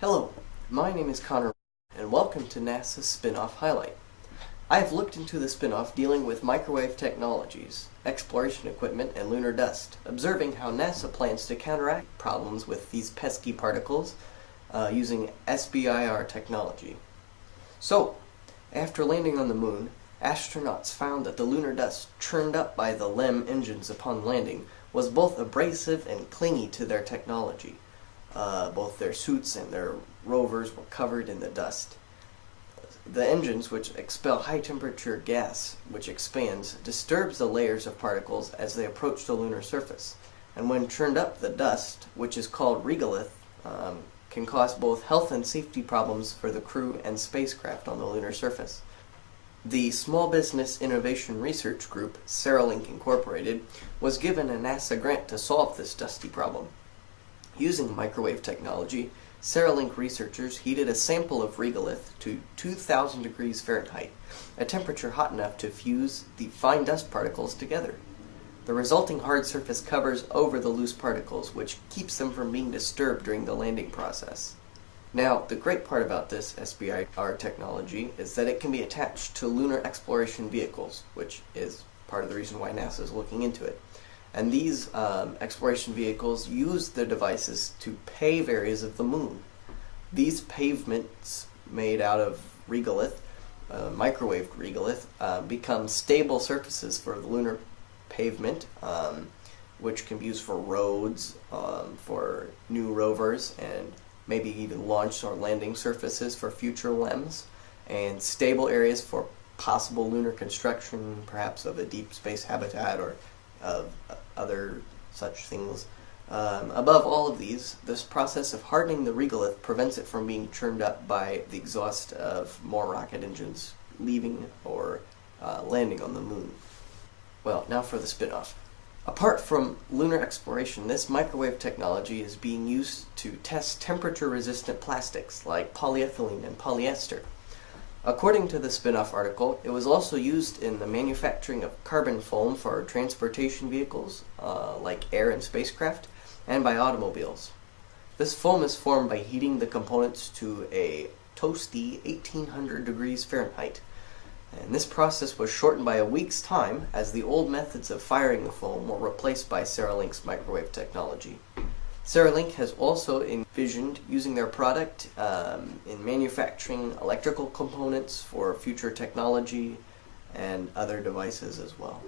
Hello, my name is Connor, and welcome to NASA's Spinoff Highlight. I have looked into the spinoff dealing with microwave technologies, exploration equipment, and lunar dust, observing how NASA plans to counteract problems with these pesky particles using SBIR technology. So, after landing on the moon, astronauts found that the lunar dust churned up by the LEM engines upon landing was both abrasive and clingy to their technology. Both their suits and their rovers were covered in the dust. The engines, which expel high-temperature gas, which expands, disturbs the layers of particles as they approach the lunar surface. And when churned up, the dust, which is called regolith, can cause both health and safety problems for the crew and spacecraft on the lunar surface. The Small Business Innovation Research Group, CereLink Incorporated, was given a NASA grant to solve this dusty problem. Using microwave technology, CereLink researchers heated a sample of regolith to 2,000 degrees Fahrenheit, a temperature hot enough to fuse the fine dust particles together. The resulting hard surface covers over the loose particles, which keeps them from being disturbed during the landing process. Now, the great part about this SBIR technology is that it can be attached to lunar exploration vehicles, which is part of the reason why NASA is looking into it. And these exploration vehicles use the devices to pave areas of the moon. These pavements made out of regolith, microwave regolith, become stable surfaces for the lunar pavement, which can be used for roads, for new rovers, and maybe even launch or landing surfaces for future LEMs, and stable areas for possible lunar construction, perhaps of a deep space habitat or of other such things. Above all of these, this process of hardening the regolith prevents it from being churned up by the exhaust of more rocket engines leaving or landing on the moon. Well, now for the spin-off. Apart from lunar exploration, this microwave technology is being used to test temperature-resistant plastics like polyethylene and polyester. According to the Spinoff article, it was also used in the manufacturing of carbon foam for transportation vehicles, like air and spacecraft, and by automobiles. This foam is formed by heating the components to a toasty 1800 degrees Fahrenheit. And this process was shortened by a week's time as the old methods of firing the foam were replaced by CereLink's microwave technology. CereLink has also envisioned using their product in manufacturing electrical components for future technology and other devices as well.